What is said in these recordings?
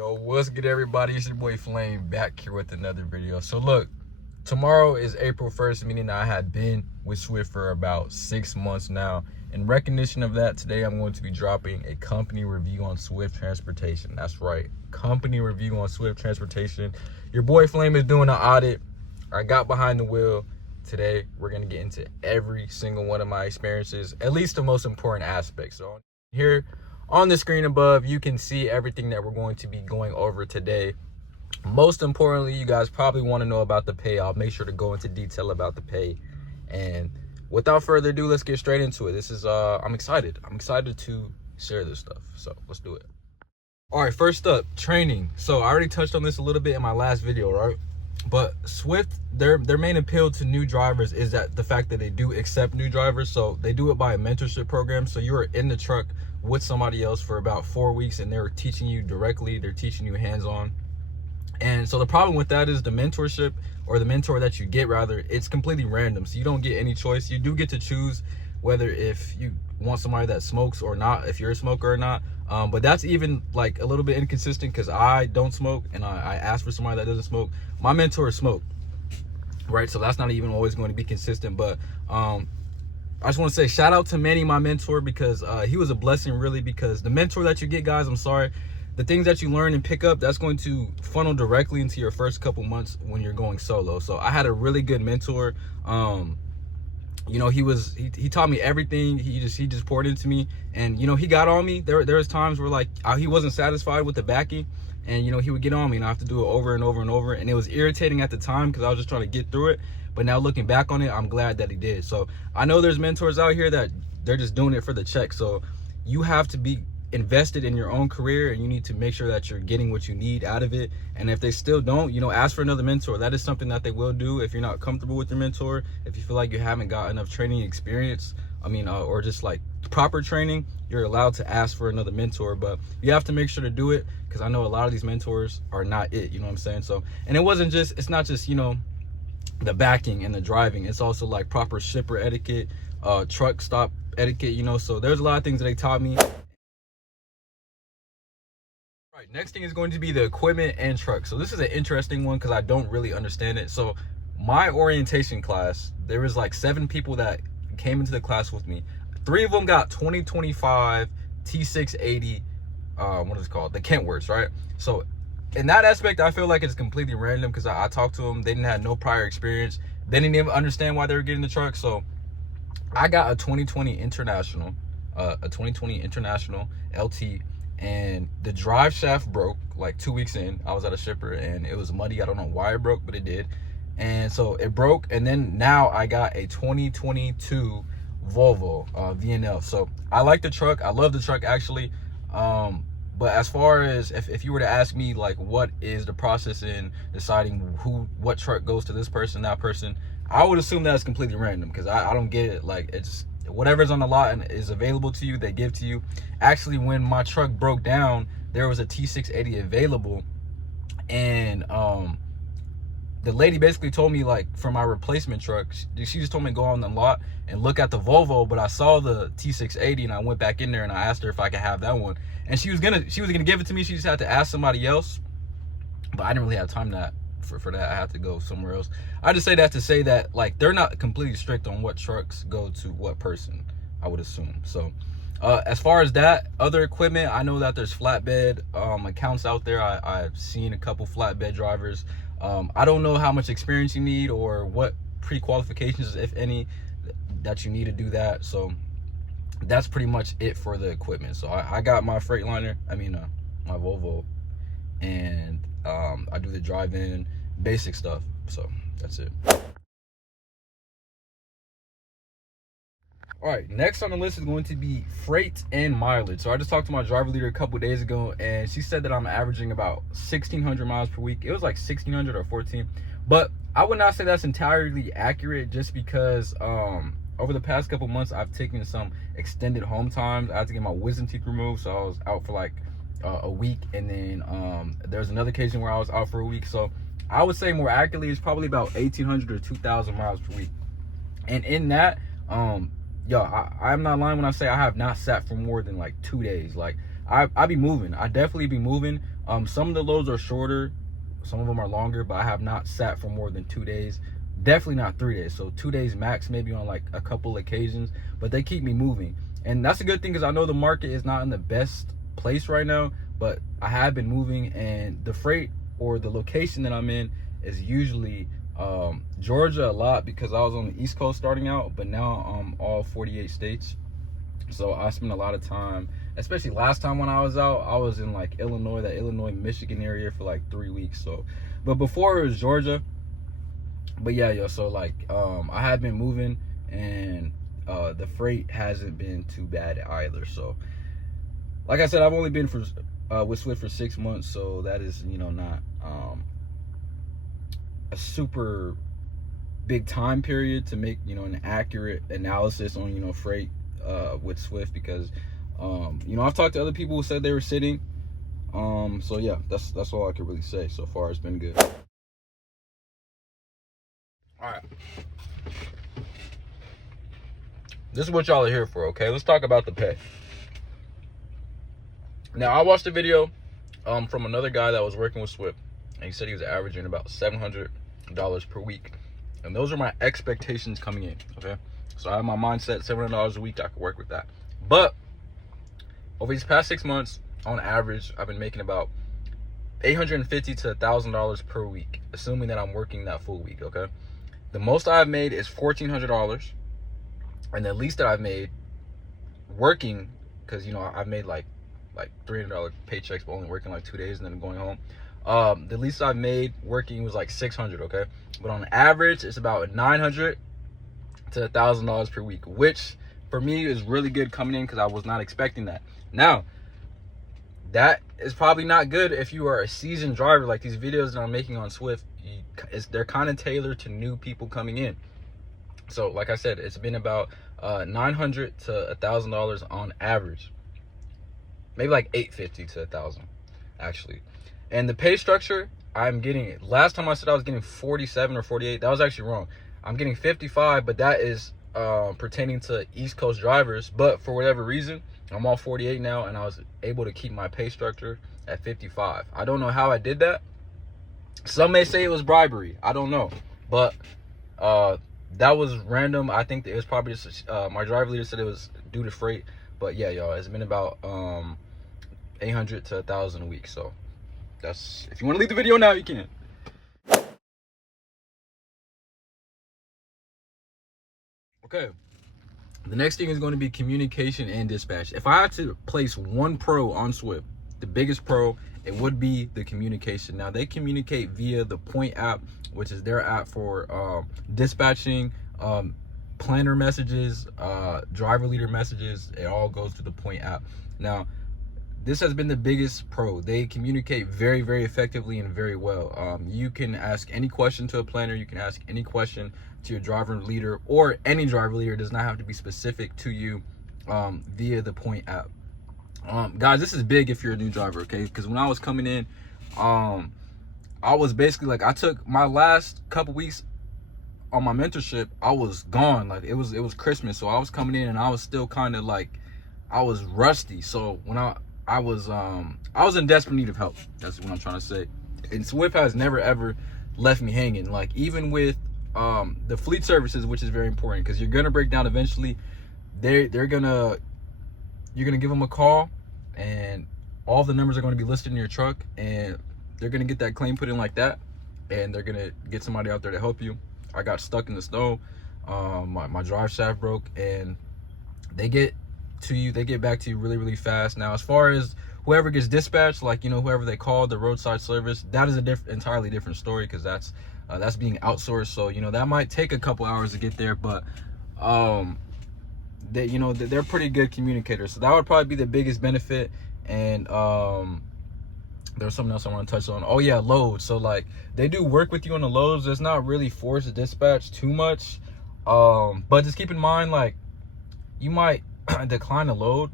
Yo, what's good, everybody? It's your boy Flame back here with another video. So look, tomorrow is April 1st, meaning I had been with Swift for about 6 months now. In recognition of that, today I'm going to be dropping a company review on Swift Transportation. That's right, company review on Swift Transportation. Your boy Flame is doing an audit. I got behind the wheel. Today, we're going to get into every single one of my experiences, at least the most important aspects. So here on the screen above, you can see everything that we're going to be going over today. Most importantly, you guys probably want to know about the pay. I'll make sure to go into detail about the pay. And without further ado, let's get straight into it. This is I'm excited to share this stuff, so let's do it. All right, first up, training. So I already touched on this a little bit in my last video, right? But Swift, their main appeal to new drivers is that the fact that they do accept new drivers. So they do it by a mentorship program. So you are in the truck with somebody else for about 4 weeks and they're teaching you directly, they're teaching you hands-on. And so the problem with that is the mentorship, or the mentor that you get rather, it's completely random. So you don't get any choice. You do get to choose whether if you want somebody that smokes or not, if you're a smoker or not. But that's even like a little bit inconsistent because I don't smoke and I ask for somebody that doesn't smoke. My mentor smoked, right? So that's not even always going to be consistent. But I just want to say shout out to Manny, my mentor, because he was a blessing, really, because the mentor that you get, guys, I'm sorry, the things that you learn and pick up, that's going to funnel directly into your first couple months when you're going solo. So I had a really good mentor. You know, he taught me everything. He just poured into me, and you know, he got on me. There was times where like he wasn't satisfied with the backing, and you know, he would get on me and I have to do it over and over and over, and it was irritating at the time because I was just trying to get through it. But now looking back on it, I'm glad that he did. So I know there's mentors out here that they're just doing it for the check. So you have to be invested in your own career, and you need to make sure that you're getting what you need out of it. And if they still don't, you know, ask for another mentor. That is something that they will do if you're not comfortable with your mentor, if you feel like you haven't got enough training experience, or just like proper training, you're allowed to ask for another mentor. But you have to make sure to do it, because I know a lot of these mentors are not it, you know what I'm saying? So, and it's not just, you know, the backing and the driving, it's also like proper shipper etiquette, truck stop etiquette, you know. So there's a lot of things that they taught me. Right, next thing is going to be the equipment and truck. So this is an interesting one because I don't really understand it. So my orientation class, there was like 7 people that came into the class with me. 3 of them got 2025 T680, what is it called, the Kentworths, right? So in that aspect, I feel like it's completely random because I talked to them. They didn't have no prior experience. They didn't even understand why they were getting the truck. So I got a 2020 International, LT, and the drive shaft broke like 2 weeks in. I was at a shipper and it was muddy. I don't know why it broke, but it did. And so it broke. And then now I got a 2022 Volvo VNL. So I like the truck. I love the truck, actually. But as far as if you were to ask me, like, what is the process in deciding what truck goes to this person, that person, I would assume that it's completely random because I don't get it. Like, it's whatever's on the lot and is available to you, they give to you. Actually, when my truck broke down, there was a T680 available, and the lady basically told me, like, for my replacement truck, she just told me to go on the lot and look at the Volvo. But I saw the T680 and I went back in there and I asked her if I could have that one, and she was gonna give it to me. She just had to ask somebody else, but I didn't really have time for that. I had to go somewhere else. I just say that to say that, like, they're not completely strict on what trucks go to what person, I would assume. So as far as that, other equipment, I know that there's flatbed accounts out there. I've seen a couple flatbed drivers. I don't know how much experience you need or what pre-qualifications, if any, that you need to do that. So that's pretty much it for the equipment. So I got my Freightliner, my Volvo, and I do the drive-in basic stuff. So that's it. All right, next on the list is going to be freight and mileage. So I just talked to my driver leader a couple days ago, and she said that I'm averaging about 1,600 miles per week. It was like 1,600 or 14, but I would not say that's entirely accurate, just because over the past couple months I've taken some extended home times. I had to get my wisdom teeth removed, so I was out for like a week, and then there's another occasion where I was out for a week. So I would say more accurately it's probably about 1,800 or 2,000 miles per week. And in that, yo, I'm not lying when I say I have not sat for more than like 2 days. Like, I be moving. I definitely be moving. Some of the loads are shorter, some of them are longer, but I have not sat for more than 2 days. Definitely not 3 days. So 2 days max, maybe on like a couple occasions, but they keep me moving. And that's a good thing, because I know the market is not in the best place right now, but I have been moving, and the freight or the location that I'm in is usually Georgia a lot, because I was on the East Coast starting out, but now I'm all 48 states. So I spent a lot of time, especially last time when I was out, I was in like Illinois, that Illinois Michigan area for like 3 weeks. So, but before it was Georgia. But yeah, yo, so like I have been moving, and the freight hasn't been too bad either. So like I said, I've only been with Swift for 6 months, so that is, you know, not a super big time period to make, you know, an accurate analysis on, you know, freight with Swift, because you know, I've talked to other people who said they were sitting. So yeah, that's all I can really say. So far, it's been good. All right, this is what y'all are here for, okay? Let's talk about the pay. Now, I watched a video from another guy that was working with Swift, and he said he was averaging about $700 per week, and those are my expectations coming in, okay? So I have my mindset, $700 a week, I could work with that. But over these past 6 months, on average, I've been making about $850 to $1,000 per week, assuming that I'm working that full week, okay? The most I've made is $1,400, and the least that I've made working, because, you know, I've made like $300 paychecks, but only working like 2 days and then going home. The least I've made working was like $600, okay? But on average, it's about $900 to $1,000 per week, which for me is really good coming in, because I was not expecting that. Now, that is probably not good if you are a seasoned driver. Like these videos that I'm making on Swift, they're kind of tailored to new people coming in. So like I said, it's been about $900 to $1,000 on average, maybe like $850 to $1,000 actually. And the pay structure, I'm getting, last time I said I was getting 47 or 48, that was actually wrong. I'm getting 55, but that is pertaining to East Coast drivers. But for whatever reason, I'm all 48 now, and I was able to keep my pay structure at 55. I don't know how I did that. Some may say it was bribery. I don't know. But that was random. I think that it was probably just my driver leader said it was due to freight. But yeah, y'all, it's been about 800 to 1,000 a week. So that's, if you want to leave the video now, you can. Okay, the next thing is going to be communication and dispatch. If I had to place one pro on Swift, the biggest pro, it would be the communication. Now, they communicate via the Point app, which is their app for dispatching, planner messages, driver leader messages. It all goes to the Point app. Now, this has been the biggest pro. They communicate very, very effectively and very well. You can ask any question to a planner. You can ask any question to your driver leader, or any driver leader. It does not have to be specific to you via the Point app. Guys, this is big if you're a new driver, okay? Because when I was coming in, I was basically like, I took my last couple weeks on my mentorship, I was gone. Like it was Christmas, so I was coming in and I was still kind of like, I was rusty. So when I was in desperate need of help. That's what I'm trying to say. And Swift has never ever left me hanging. Like even with the fleet services, which is very important, because you're gonna break down eventually. You're gonna give them a call, and all the numbers are going to be listed in your truck, and they're gonna get that claim put in like that, and they're gonna get somebody out there to help you. I got stuck in the snow, my drive shaft broke, and they get back to you really, really fast. Now, as far as whoever gets dispatched, like, you know, whoever they call, the roadside service, that is entirely different story, because that's being outsourced. So, you know, that might take a couple hours to get there, but they're pretty good communicators. So that would probably be the biggest benefit. And there's something else I want to touch on. Oh yeah, loads. So like they do work with you on the loads. It's not really forced to dispatch too much, but just keep in mind, like, you might decline a load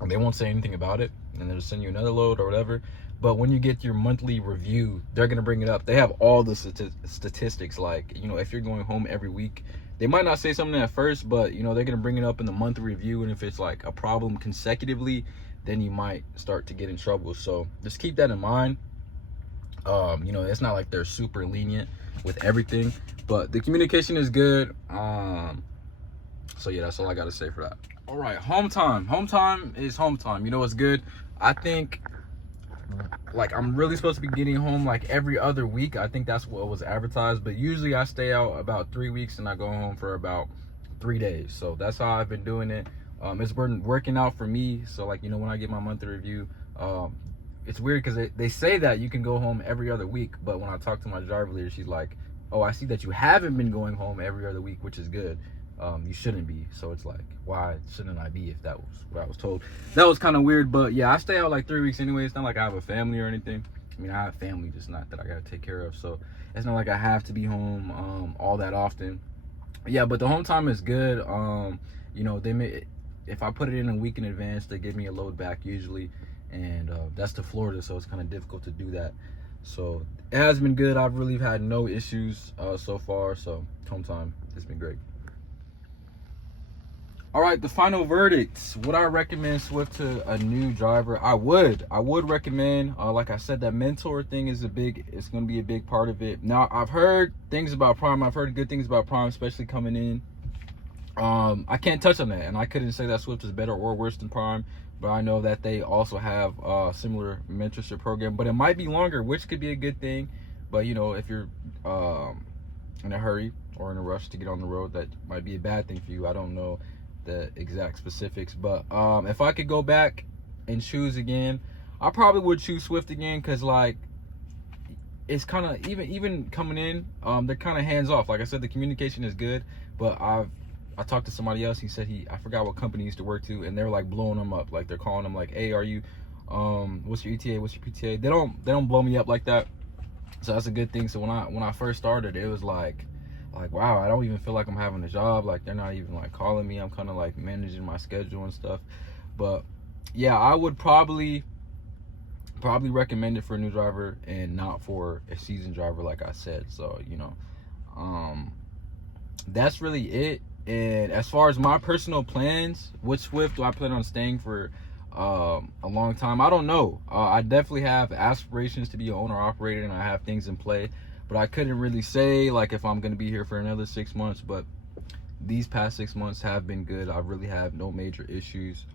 and they won't say anything about it, and they'll send you another load or whatever. But when you get your monthly review, they're gonna bring it up. They have all the statistics. Like, you know, if you're going home every week, they might not say something at first, but, you know, they're gonna bring it up in the monthly review. And if it's like a problem consecutively, then you might start to get in trouble. So just keep that in mind. You know, it's not like they're super lenient with everything, but the communication is good. So yeah, that's all I gotta say for that. All right, home time. Home time is home time. You know what's good? I think like I'm really supposed to be getting home like every other week. I think that's what was advertised, but usually I stay out about 3 weeks and I go home for about 3 days. So that's how I've been doing it. It's been working out for me. So like, you know, when I get my monthly review, it's weird because they say that you can go home every other week, but when I talk to my driver leader, she's like, oh, I see that you haven't been going home every other week, which is good. You shouldn't be. So it's like, why shouldn't I be if that was what I was told? That was kind of weird, but yeah, I stay out like 3 weeks anyway. It's not like I have a family or anything. I mean, I have family, just not that I gotta take care of. So it's not like I have to be home all that often. Yeah, but the home time is good. You know, if I put it in a week in advance, they give me a load back usually, and that's to Florida, so it's kind of difficult to do that. So it has been good. I've really had no issues so far. So home time has been great. All right, the final verdict. Would I recommend Swift to a new driver? I would recommend. Like I said, that mentor thing is it's going to be a big part of it. Now, I've heard things about Prime. I've heard good things about Prime, especially coming in. I can't touch on that, and I couldn't say that Swift is better or worse than Prime, but I know that they also have a similar mentorship program, but it might be longer, which could be a good thing. But you know, if you're in a hurry or in a rush to get on the road, that might be a bad thing for you. I don't know the exact specifics, but if I could go back and choose again, I probably would choose Swift again, because like it's kind of even coming in, they're kind of hands off. Like I said, the communication is good, but I talked to somebody else. He said I forgot what company he used to work to, and they're like blowing them up. Like they're calling them like, hey, are you what's your ETA, what's your PTA? They don't blow me up like that, so that's a good thing. So when I first started, it was like wow, I don't even feel like I'm having a job. Like they're not even like calling me. I'm kind of like managing my schedule and stuff. But yeah, I would probably recommend it for a new driver and not for a seasoned driver, like I said. So you know, that's really it. And as far as my personal plans with Swift, do I plan on staying for a long time? I don't know. I definitely have aspirations to be an owner operator, and I have things in play, but I couldn't really say like if I'm going to be here for another 6 months. But these past 6 months have been good. I really have no major issues.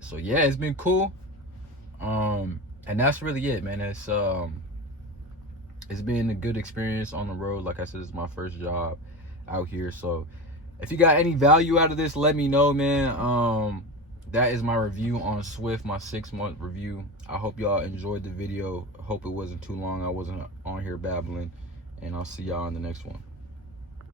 So yeah, it's been cool. And that's really it, man. It's been a good experience on the road. Like I said, it's my first job out here. So if you got any value out of this, let me know, man. That is my review on Swift, my 6-month review. I hope y'all enjoyed the video. I hope it wasn't too long. I wasn't on here babbling, and I'll see y'all in the next one.